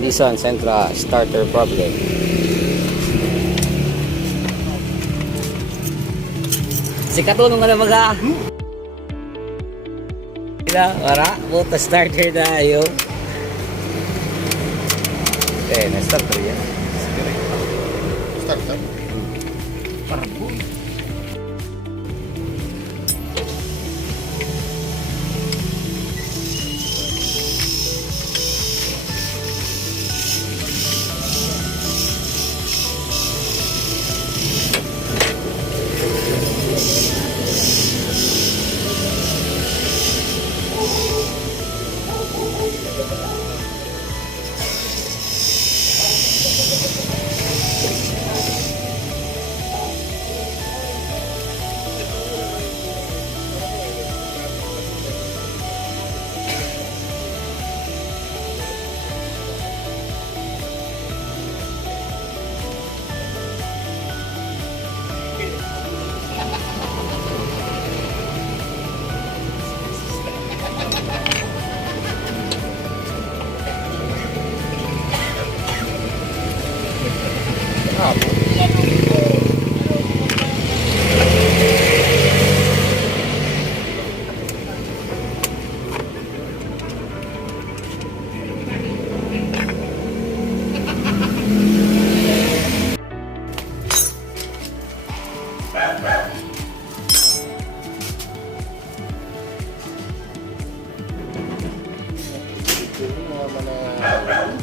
Nissan Sentra starter problem. Si katulong ka na maga. Wala, buta starter na ayo. Na-starter yan. Starter? Parang po.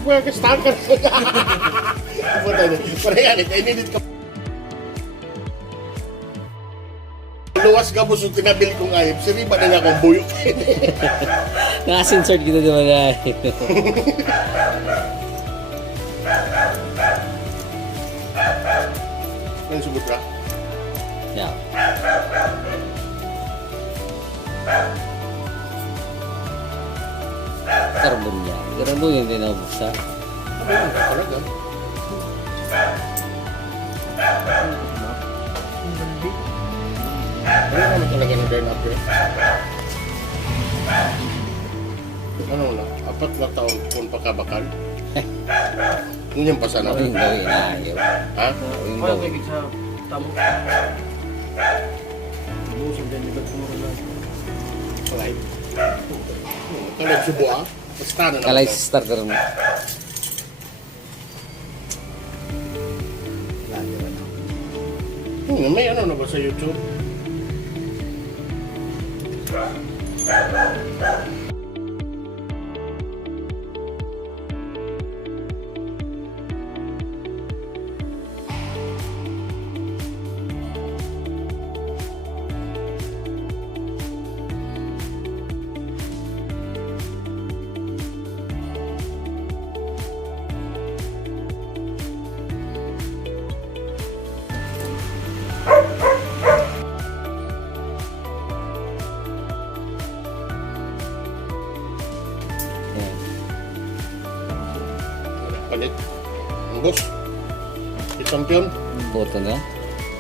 Well, start ka na. Inedit ka. Luwas ka mo sa tinabili kong ayip. Siri ba na nga akong buyok? Naka-sensor kita naman na. Ano subot ka? Yeah. Carbon niya. Carbon yung tinabuksa. Ano yun? Talaga? Ano naman talaga ng burn up eh? Ano na? 4 na taon kung pagkabakal? Yun yung pasana. Ano yung gawin na ayaw? Ha? Ano yung Wala gawin? kayo sa tamo. Busin din nito tumuro na. Alay. Kalag subo ah. Basta na Kalay sa starter mo. May ano na ba sa YouTube? Palit. Ang boss. Si champion. Boto na.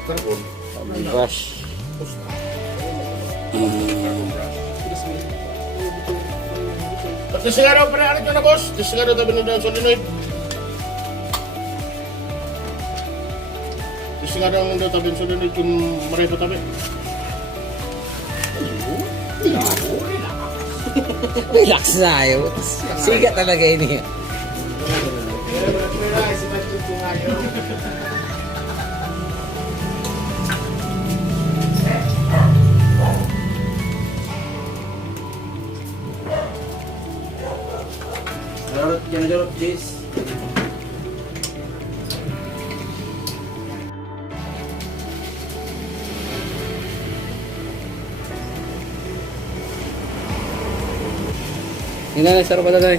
Carbon. Brush. At disingaraw pa rin alit na boss. Disingaraw tabi na dyan solenoid. Disingaraw na dyan tabi na solenoid kung maray pa tabi. Relax na ayaw. Siga talaga ini. Jarot, please. Hindi na, sarap pa na. Dahil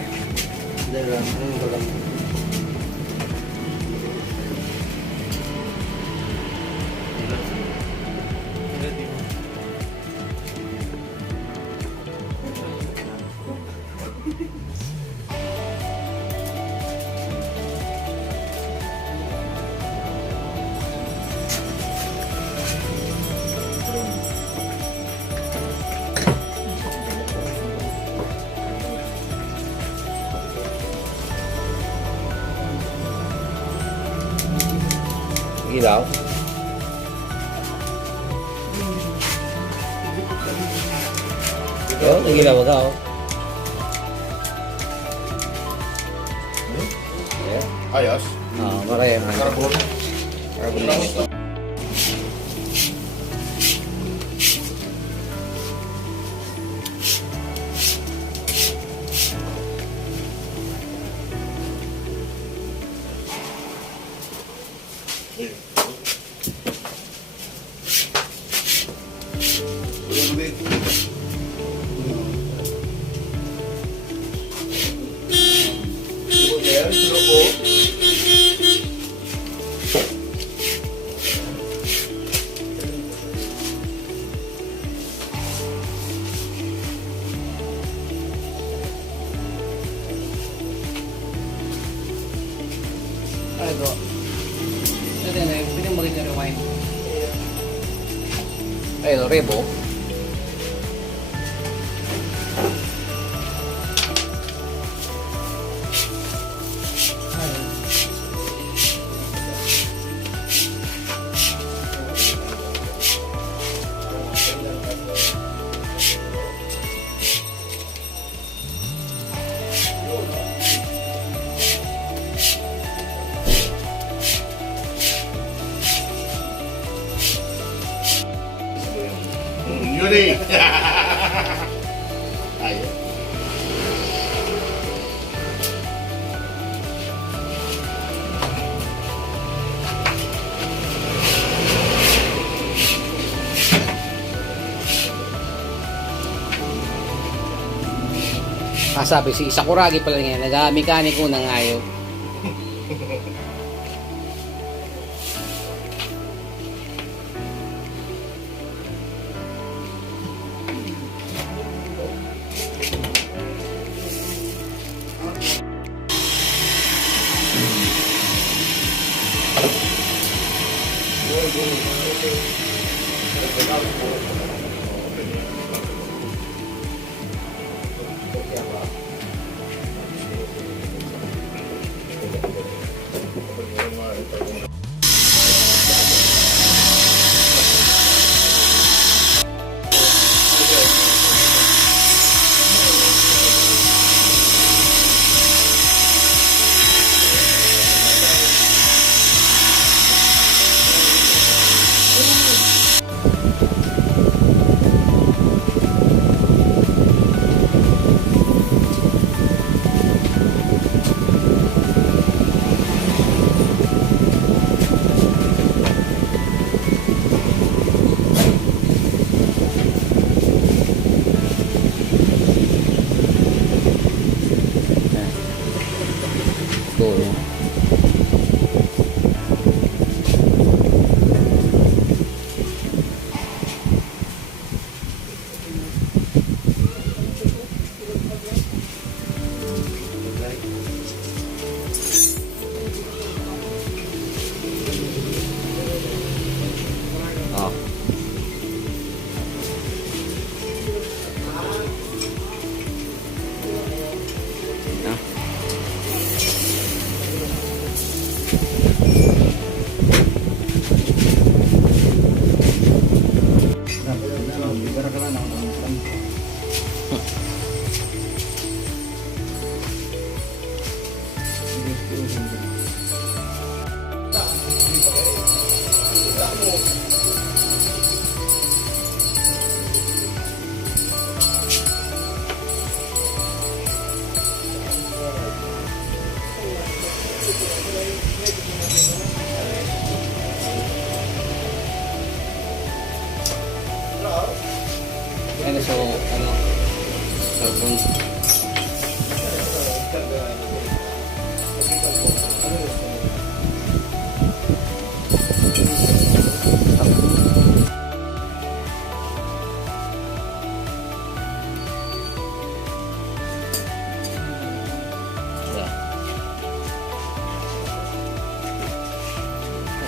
lang, ano lang. Ilaw. Oh, nagilaw ka oh. Yeah. Ayos. Maraya man. Carbon. Carbon lang. Ay, bro. Ito na, pwede mo rin rewind. Ay, rebo. Yun eh. Ayos. Sabi si Sakuragi pala ngayon, nag-mekaniko ng ayaw. Ano so, ano, sabon.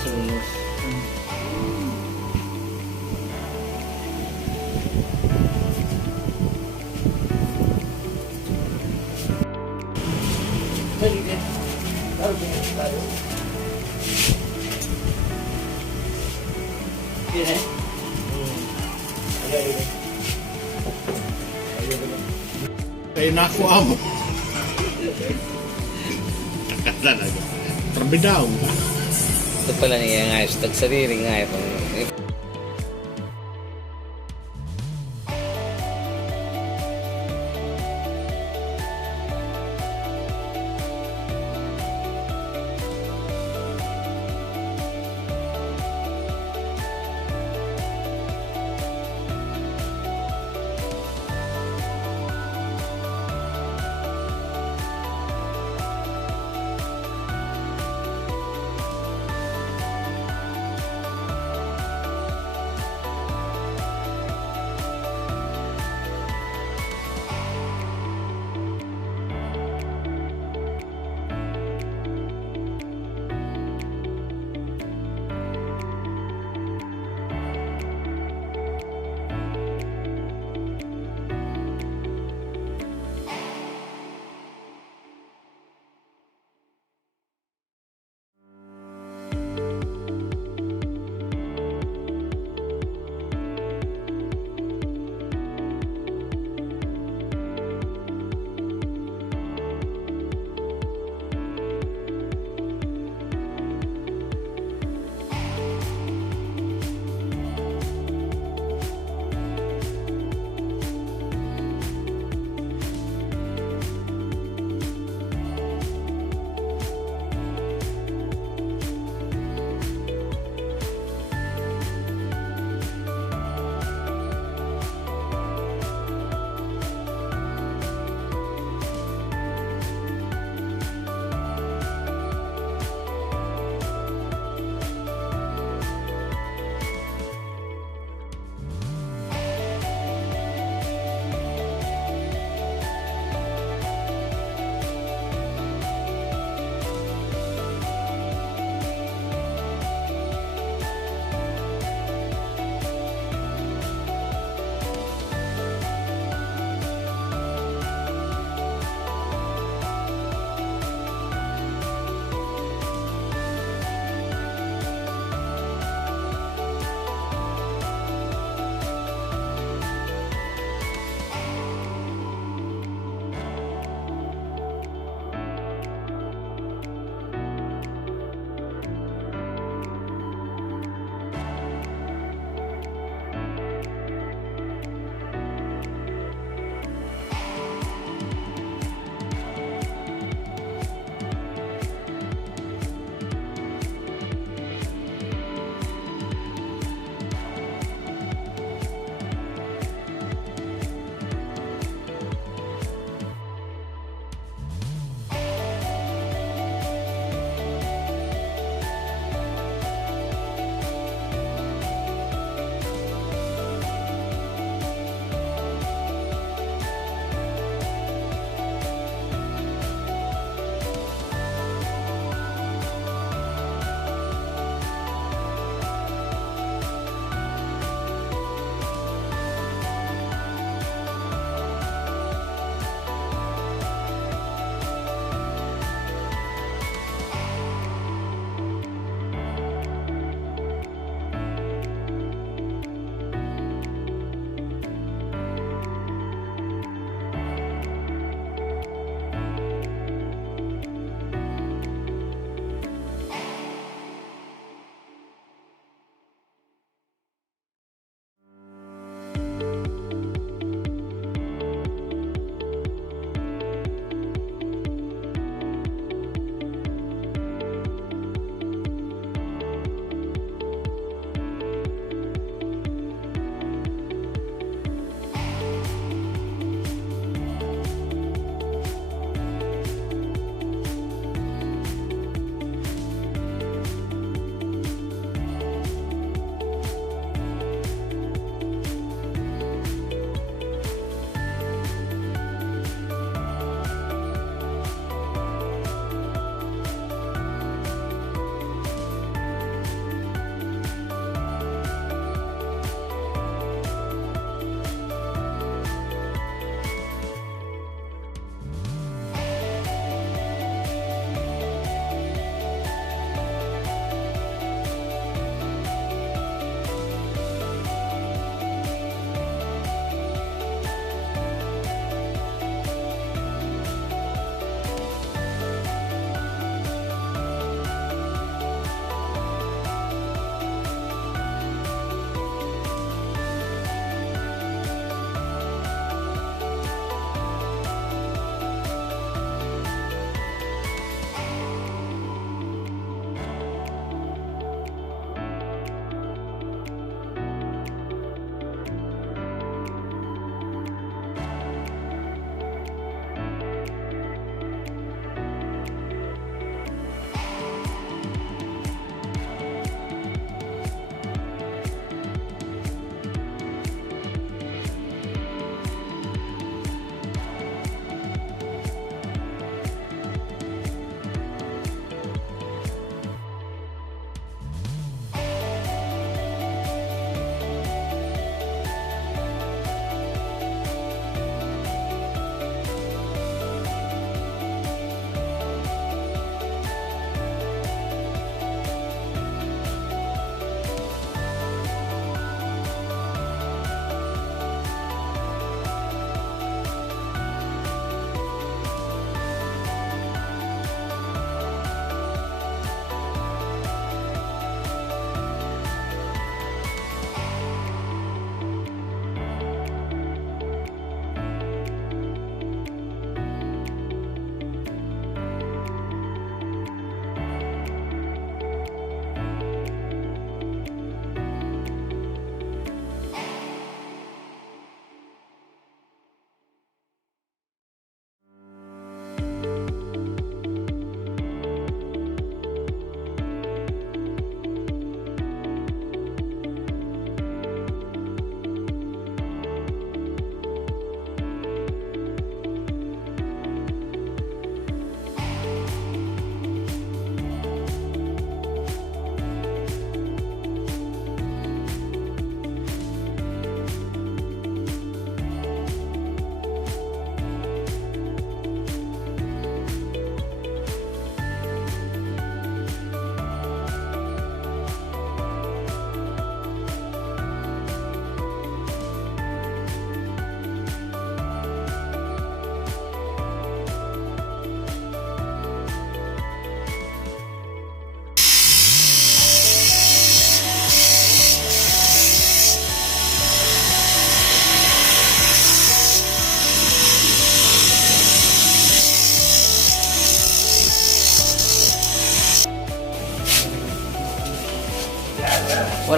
Asunos. Kaya naku amo. Talaga. Trabidaw ba? Ito pala niya nga, tagsarili nga.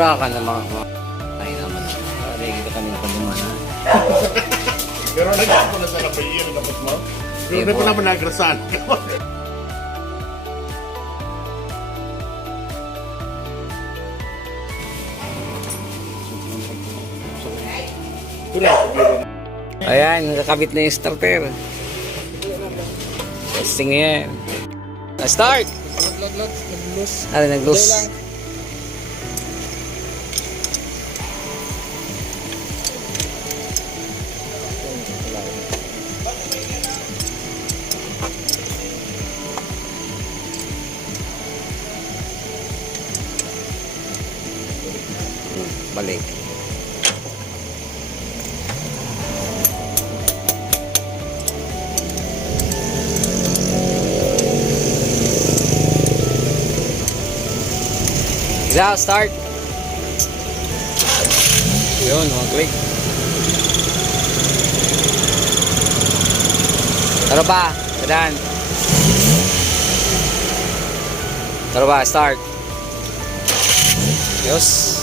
Para ka na mga ay naman. Ready ka kami na pagdumana. Pero nagkakaroon ko na sa labayin, dapat mo. Pero Sige hindi po. pa naman nagrasan. Ayan, nakakabit na yung starter. Testing na yan. Start! Ano, nag-loose? Balik. Now, start. Yun, mga click. Taro pa, kadan. Taro pa, start. Yos.